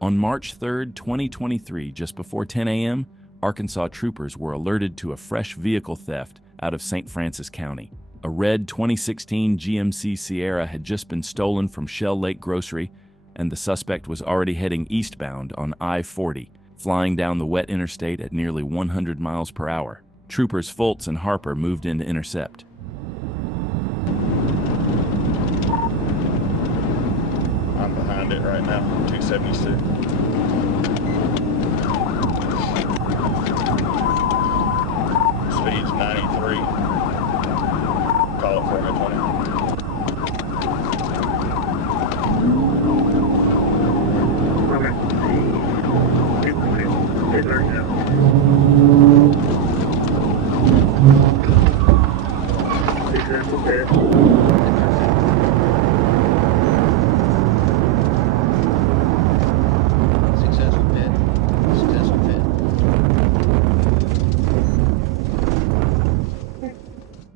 On March 3, 2023, just before 10 a.m., Arkansas troopers were alerted to a fresh vehicle theft out of St. Francis County. A red 2016 GMC Sierra had just been stolen from Shell Lake Grocery, and the suspect was already heading eastbound on I-40, flying down the wet interstate at nearly 100 miles per hour. Troopers Fultz and Harper moved in to intercept. I'm behind it right now, 276. Speed's 93. Call it for me, 20.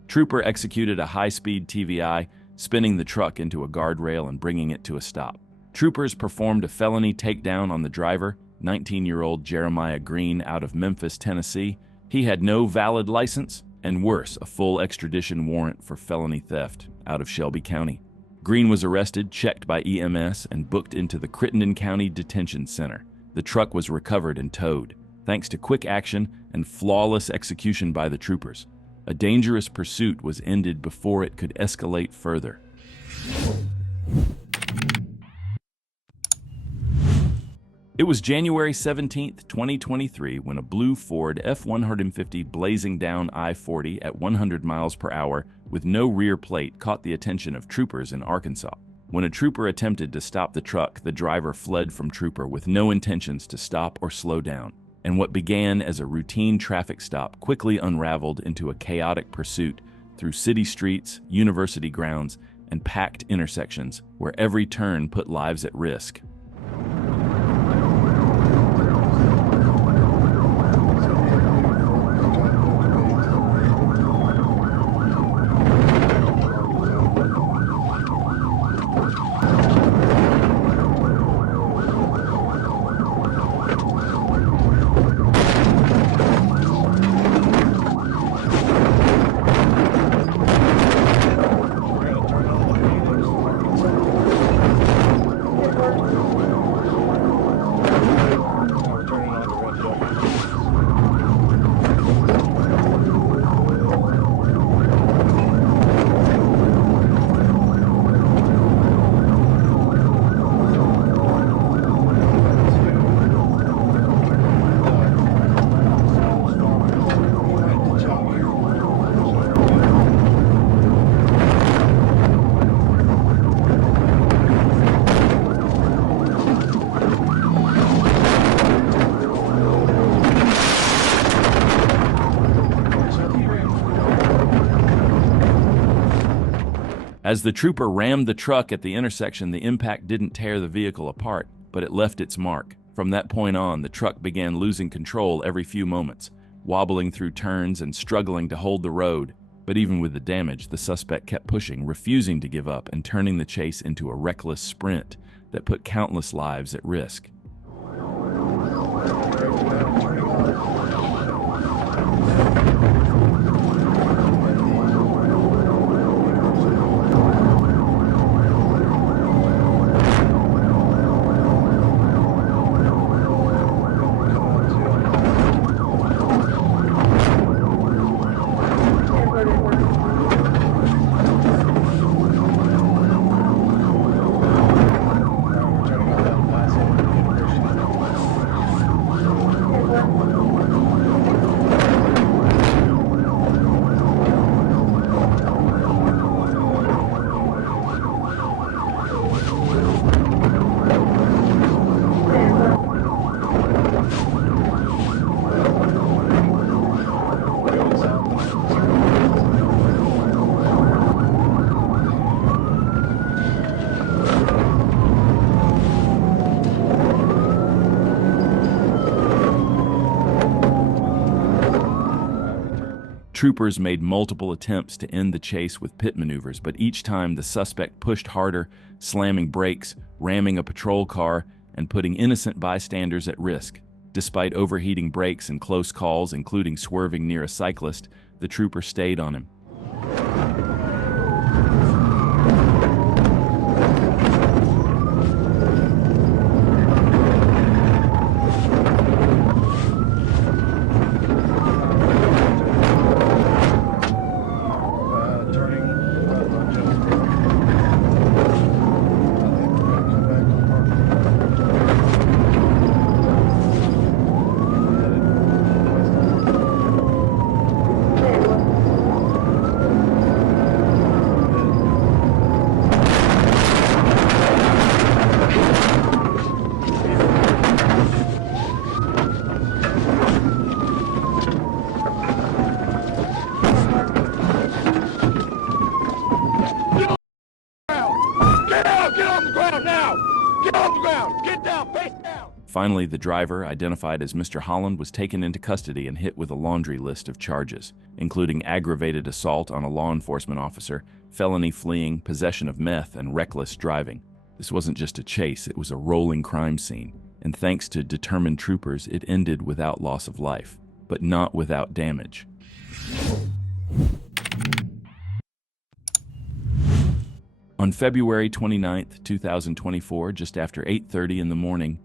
Trooper executed a high-speed TVI, spinning the truck into a guardrail and bringing it to a stop. Troopers performed a felony takedown on the driver, 19-year-old Jeremiah Green out of Memphis, Tennessee. He had no valid license, and worse, a full extradition warrant for felony theft out of Shelby County. Green was arrested, checked by EMS, and booked into the Crittenden County Detention Center. The truck was recovered and towed, thanks to quick action and flawless execution by the troopers. A dangerous pursuit was ended before it could escalate further. It was January 17, 2023, when a blue Ford F-150 blazing down I-40 at 100 miles per hour with no rear plate caught the attention of troopers in Arkansas. When a trooper attempted to stop the truck, the driver fled from trooper with no intentions to stop or slow down. And what began as a routine traffic stop quickly unraveled into a chaotic pursuit through city streets, university grounds, and packed intersections where every turn put lives at risk. As the trooper rammed the truck at the intersection, the impact didn't tear the vehicle apart, but it left its mark. From that point on, the truck began losing control every few moments, wobbling through turns and struggling to hold the road. But even with the damage, the suspect kept pushing, refusing to give up and turning the chase into a reckless sprint that put countless lives at risk. Troopers made multiple attempts to end the chase with pit maneuvers, but each time the suspect pushed harder, slamming brakes, ramming a patrol car, and putting innocent bystanders at risk. Despite overheating brakes and close calls, including swerving near a cyclist, the trooper stayed on him. Finally, the driver, identified as Mr. Holland, was taken into custody and hit with a laundry list of charges, including aggravated assault on a law enforcement officer, felony fleeing, possession of meth, and reckless driving. This wasn't just a chase, it was a rolling crime scene, and thanks to determined troopers, it ended without loss of life, but not without damage. On February 29, 2024, just after 8:30 in the morning,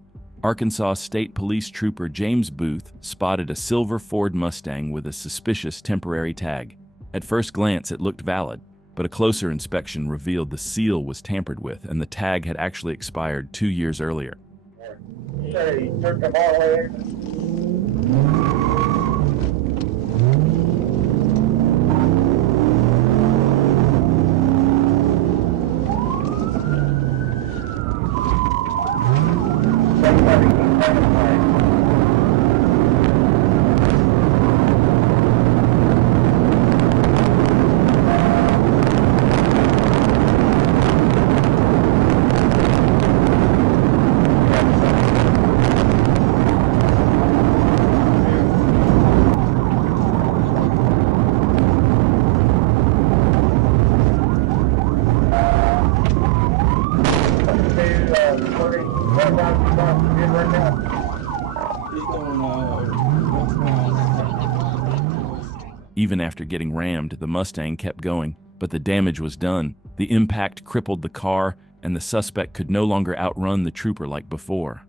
Arkansas State Police Trooper James Booth spotted a silver Ford Mustang with a suspicious temporary tag. At first glance, it looked valid, but a closer inspection revealed the seal was tampered with and the tag had actually expired 2 years earlier. Even after getting rammed, the Mustang kept going, but the damage was done. The impact crippled the car, and the suspect could no longer outrun the trooper like before.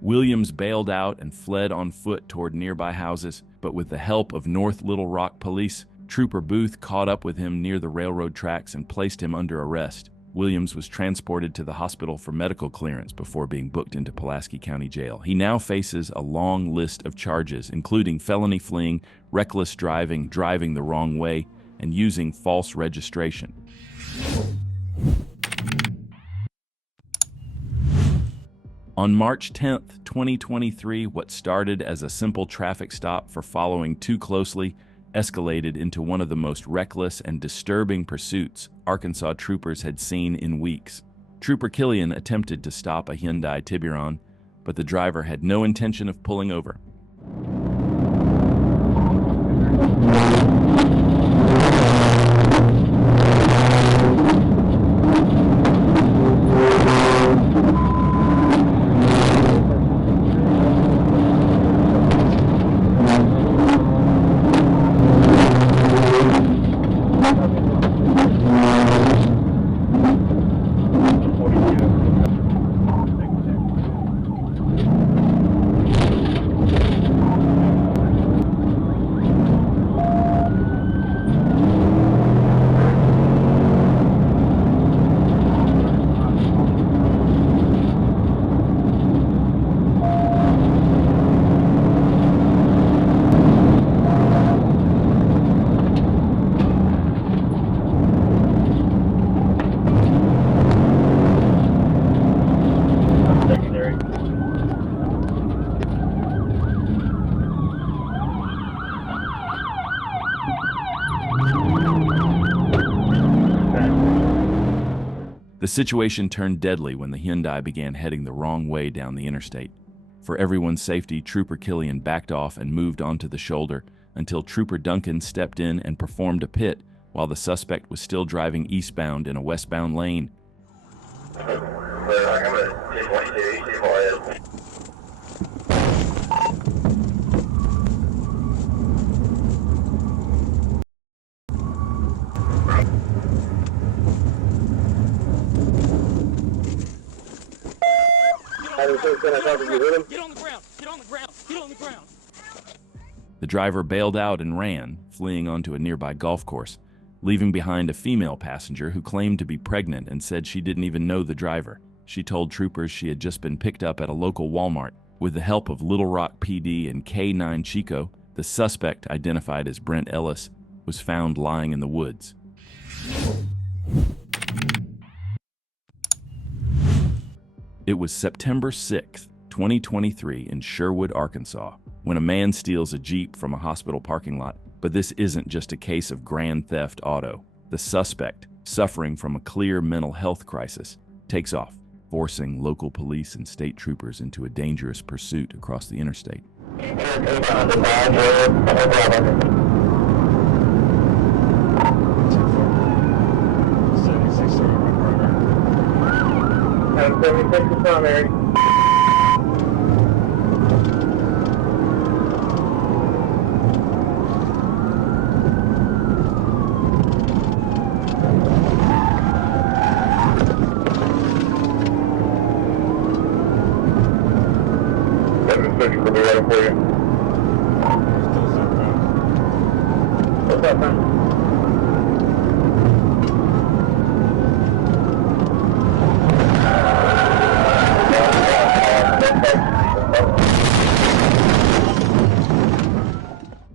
Williams bailed out and fled on foot toward nearby houses, but with the help of North Little Rock police, Trooper Booth caught up with him near the railroad tracks and placed him under arrest. Williams was transported to the hospital for medical clearance before being booked into Pulaski County Jail. He now faces a long list of charges, including felony fleeing, reckless driving, driving the wrong way, and using false registration. On March 10, 2023, what started as a simple traffic stop for following too closely escalated into one of the most reckless and disturbing pursuits Arkansas troopers had seen in weeks. Trooper Killian attempted to stop a Hyundai Tiburon, but the driver had no intention of pulling over. situation turned deadly when the Hyundai began heading the wrong way down the interstate. For everyone's safety, Trooper Killian backed off and moved onto the shoulder until Trooper Duncan stepped in and performed a pit while the suspect was still driving eastbound in a westbound lane. Get on the ground! Get on the ground! Get on the ground! The driver bailed out and ran, fleeing onto a nearby golf course, leaving behind a female passenger who claimed to be pregnant and said she didn't even know the driver. She told troopers she had just been picked up at a local Walmart. With the help of Little Rock PD and K-9 Chico, the suspect, identified as Brent Ellis, was found lying in the woods. It was September 6, 2023 in Sherwood, Arkansas, when a man steals a Jeep from a hospital parking lot. But this isn't just a case of grand theft auto. The suspect, suffering from a clear mental health crisis, takes off, forcing local police and state troopers into a dangerous pursuit across the interstate. Primary. Searching for the right for you. What's up, man?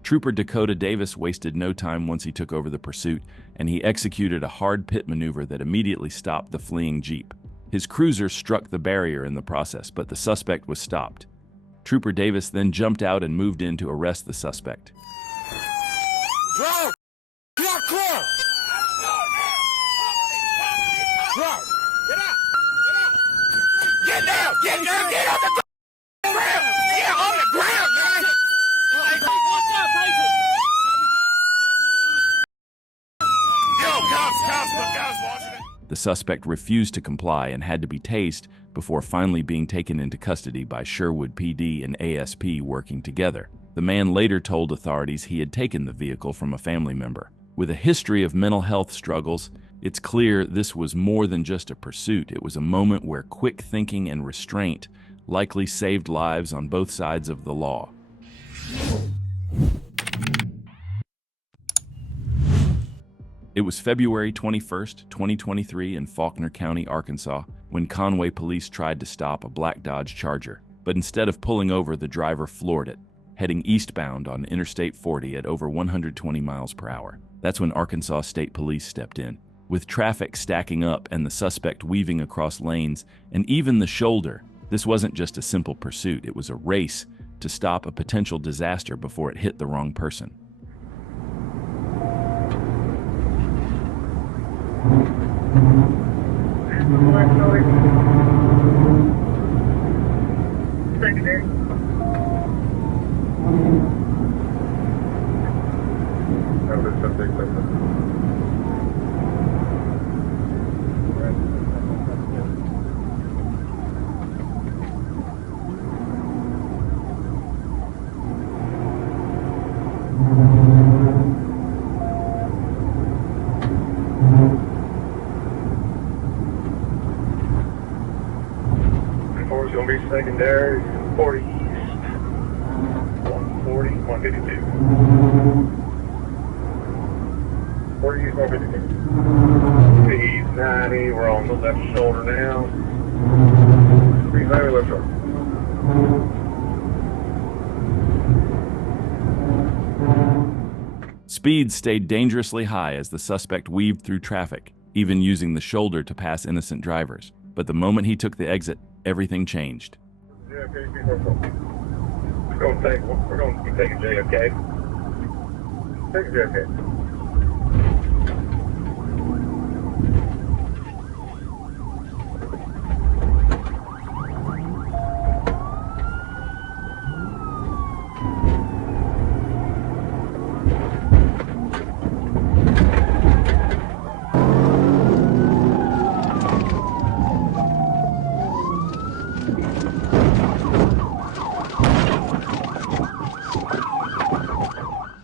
Trooper Dakota Davis wasted no time once he took over the pursuit, and he executed a hard pit maneuver that immediately stopped the fleeing Jeep. His cruiser struck the barrier in the process, but the suspect was stopped. Trooper Davis then jumped out and moved in to arrest the suspect. Drop! Drop, clear! Drop! Get out! Get out! Get down! Get down! Get on the ground! Get on the ground, man! What's up, Peyton? Yo, cops, look, guys watching it. The suspect refused to comply and had to be tased before finally being taken into custody by Sherwood PD and ASP working together. The man later told authorities he had taken the vehicle from a family member. With a history of mental health struggles, it's clear this was more than just a pursuit. It was a moment where quick thinking and restraint likely saved lives on both sides of the law. It was February 21st, 2023 in Faulkner County, Arkansas, when Conway police tried to stop a black Dodge Charger. But instead of pulling over, the driver floored it, heading eastbound on Interstate 40 at over 120 miles per hour. That's when Arkansas State Police stepped in. With traffic stacking up and the suspect weaving across lanes and even the shoulder, this wasn't just a simple pursuit. It was a race to stop a potential disaster before it hit the wrong person. Secondary. It's going to be secondary, 40 east, 140, 152. 40 east, 152. East 90, we're on the left shoulder now. 390 left shoulder. Speed stayed dangerously high as the suspect weaved through traffic, even using the shoulder to pass innocent drivers. But the moment he took the exit, everything changed. JFK, we're going to be taking JFK. Take JFK.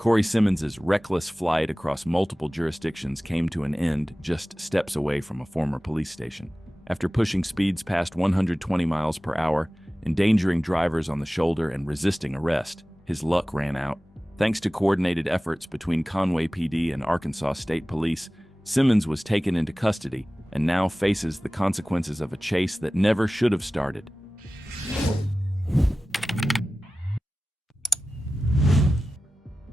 Corey Simmons's reckless flight across multiple jurisdictions came to an end just steps away from a former police station. After pushing speeds past 120 miles per hour, endangering drivers on the shoulder and resisting arrest, his luck ran out. Thanks to coordinated efforts between Conway PD and Arkansas State Police, Simmons was taken into custody and now faces the consequences of a chase that never should have started.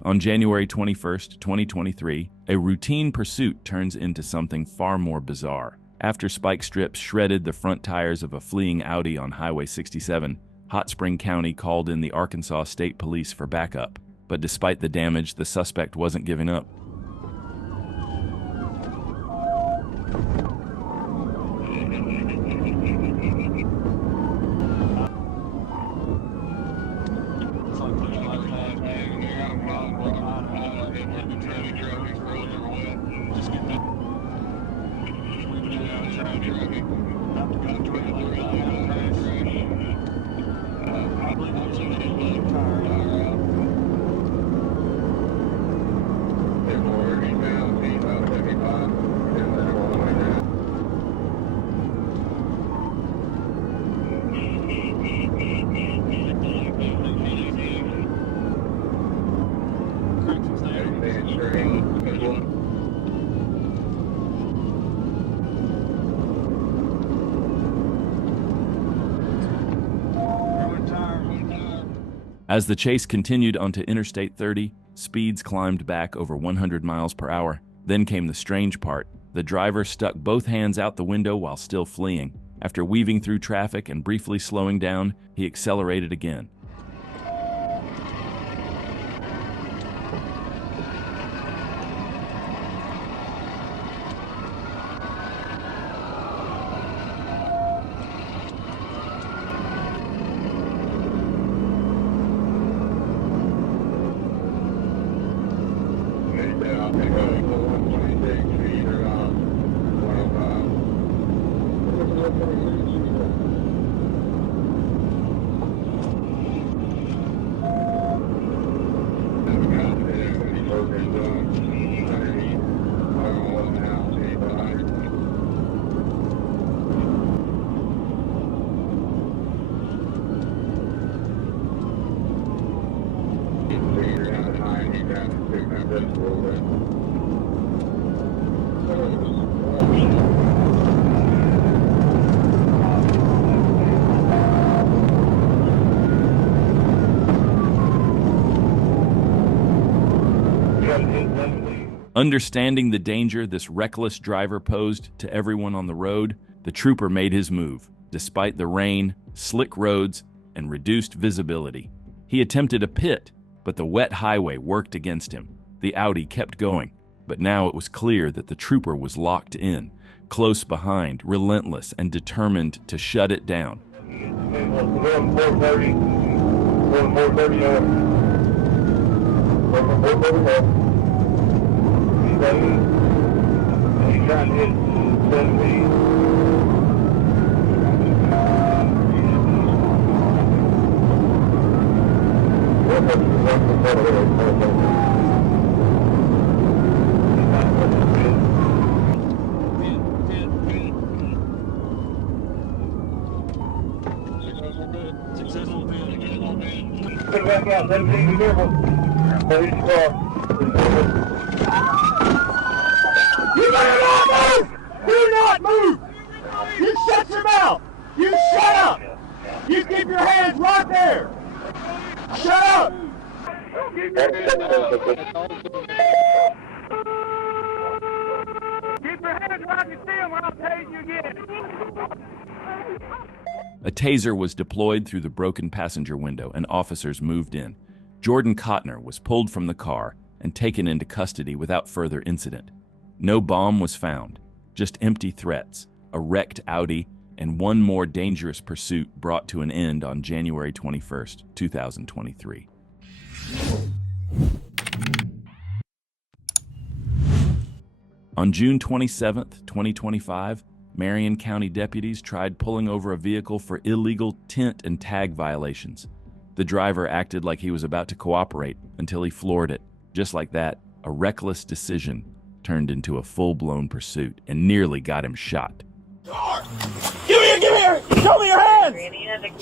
On January 21, 2023, a routine pursuit turns into something far more bizarre. After spike strips shredded the front tires of a fleeing Audi on Highway 67, Hot Spring County called in the Arkansas State Police for backup. But despite the damage, the suspect wasn't giving up. As the chase continued onto Interstate 30, speeds climbed back over 100 miles per hour. Then came the strange part. The driver stuck both hands out the window while still fleeing. After weaving through traffic and briefly slowing down, he accelerated again. Understanding the danger this reckless driver posed to everyone on the road, the trooper made his move. Despite the rain, slick roads, and reduced visibility, he attempted a pit, but the wet highway worked against him. The Audi kept going, but now it was clear that the trooper was locked in, close behind, relentless, and determined to shut it down. He's trying to hit 70. Put it back out, 17, be careful. Police car. You better not move! Do not move! You shut your mouth! You shut up! You keep your hands right there! Shut up! Keep your hands where I can see them or I'll tase you again! A taser was deployed through the broken passenger window and officers moved in. Jordan Cotner was pulled from the car and taken into custody without further incident. No bomb was found, just empty threats, a wrecked Audi, and one more dangerous pursuit brought to an end on January 21st, 2023. On June 27, 2025, Marion County deputies tried pulling over a vehicle for illegal tint and tag violations. The driver acted like he was about to cooperate until he floored it. Just like that, a reckless decision turned into a full-blown pursuit and nearly got him shot. Give me here! Show me your hands!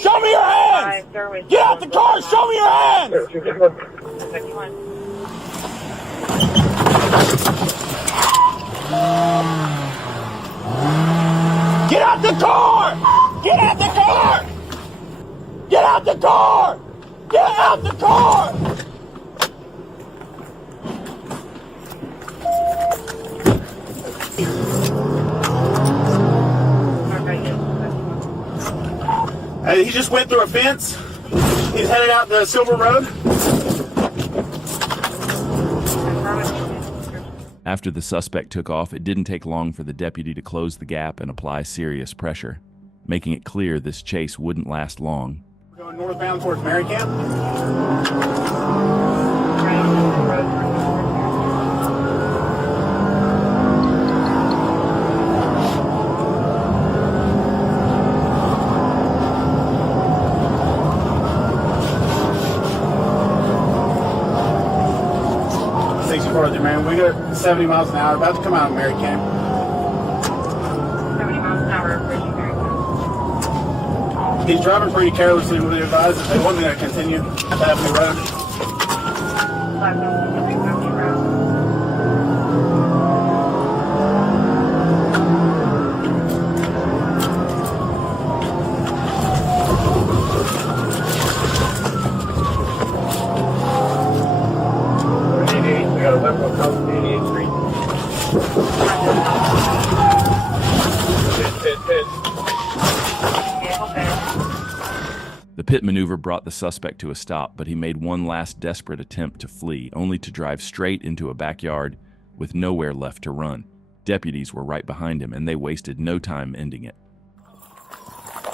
Show me your hands! Get out the car! Show me your hands! Get out the car! Get out the car! Get out the car! Get out the car! He just went through a fence. He's headed out the Silver Road. After the suspect took off, it didn't take long for the deputy to close the gap and apply serious pressure, making it clear this chase wouldn't last long. We're going northbound towards Mary Camp. Man, we got 70 miles an hour, about to come out of Mary Camp. 70 miles an hour approaching Mary Camp. He's driving pretty carelessly. Would advise if they want me to continue to Avenue Road. 5 miles an hour, Avenue Road. We got a left on top of 88th Street. Pit. The pit maneuver brought the suspect to a stop, but he made one last desperate attempt to flee, only to drive straight into a backyard with nowhere left to run. Deputies were right behind him, and they wasted no time ending it.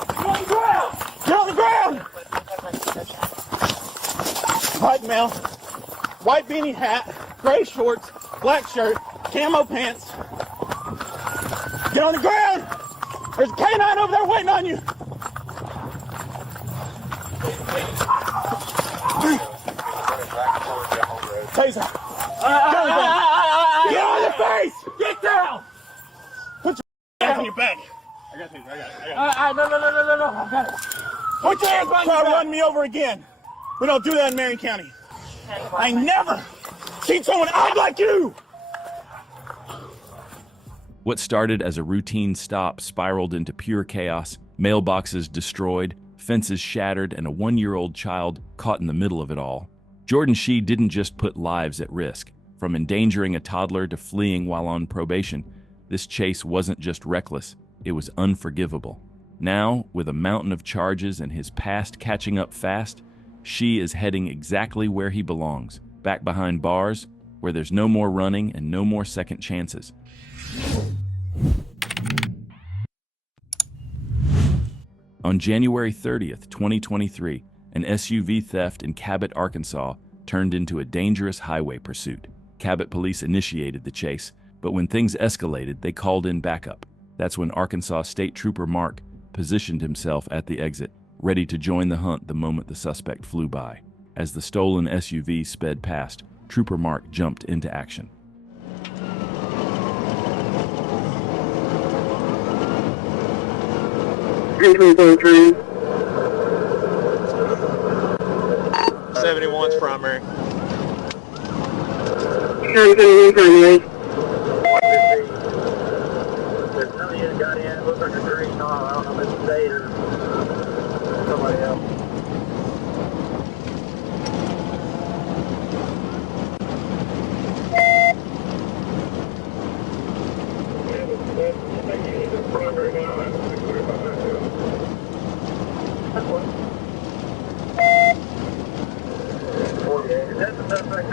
Get on the ground! Get on the ground! White male, white beanie hat, gray shorts, black shirt, camo pants. Get on the ground! There's a canine over there waiting on you! Taser! Get on your face! Get down! Put your hands on your back. I got it. No. I got it. Put your hands on your back. Run me over again. We don't do that in Marion County. I never seen someone act like you! What started as a routine stop spiraled into pure chaos, mailboxes destroyed, fences shattered, and a 1-year-old child caught in the middle of it all. Jordan Shee didn't just put lives at risk. From endangering a toddler to fleeing while on probation, this chase wasn't just reckless, it was unforgivable. Now, with a mountain of charges and his past catching up fast, Shee is heading exactly where he belongs, back behind bars, where there's no more running and no more second chances. On January 30th, 2023, an SUV theft in Cabot, Arkansas, turned into a dangerous highway pursuit. Cabot police initiated the chase, but when things escalated, they called in backup. That's when Arkansas State Trooper Mark positioned himself at the exit, ready to join the hunt the moment the suspect flew by. As the stolen SUV sped past, Trooper Mark jumped into action. Three. 71's primary. Got in, looked like a green. I don't know if it's State or somebody else.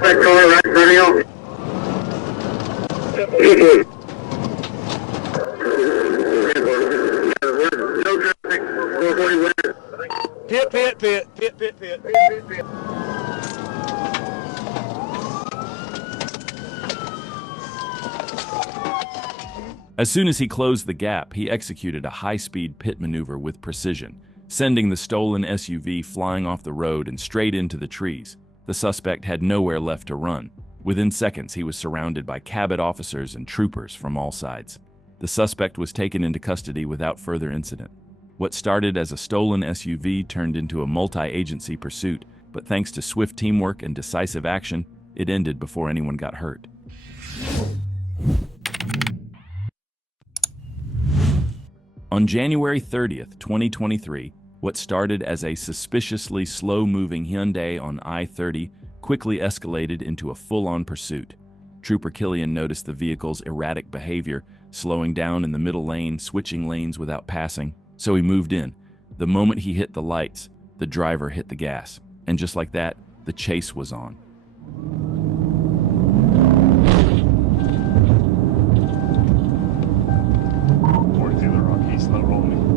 That car right in front of you. No traffic. 440 west. Pit. As soon as he closed the gap, he executed a high-speed pit maneuver with precision, sending the stolen SUV flying off the road and straight into the trees. The suspect had nowhere left to run. Within seconds, he was surrounded by Cabot officers and troopers from all sides. The suspect was taken into custody without further incident. What started as a stolen SUV turned into a multi-agency pursuit, but thanks to swift teamwork and decisive action, it ended before anyone got hurt. On January 30th, 2023, what started as a suspiciously slow-moving Hyundai on I-30 quickly escalated into a full-on pursuit. Trooper Killian noticed the vehicle's erratic behavior, slowing down in the middle lane, switching lanes without passing, so he moved in. The moment he hit the lights, the driver hit the gas, and just like that, the chase was on. Slow roll me.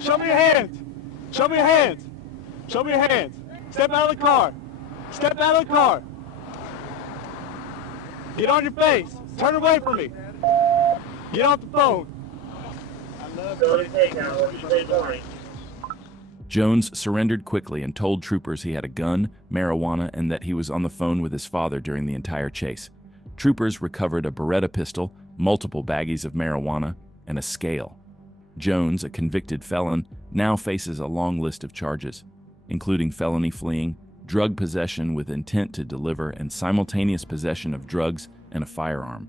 Show me your hands. Show me your hands. Show me your hands. Step out of the car. Step out of the car. Get on your face. Turn away from me. Get off the phone. Jones surrendered quickly and told troopers he had a gun, marijuana, and that he was on the phone with his father during the entire chase. Troopers recovered a Beretta pistol, multiple baggies of marijuana, and a scale. Jones, a convicted felon, now faces a long list of charges, including felony fleeing, drug possession with intent to deliver, and simultaneous possession of drugs and a firearm.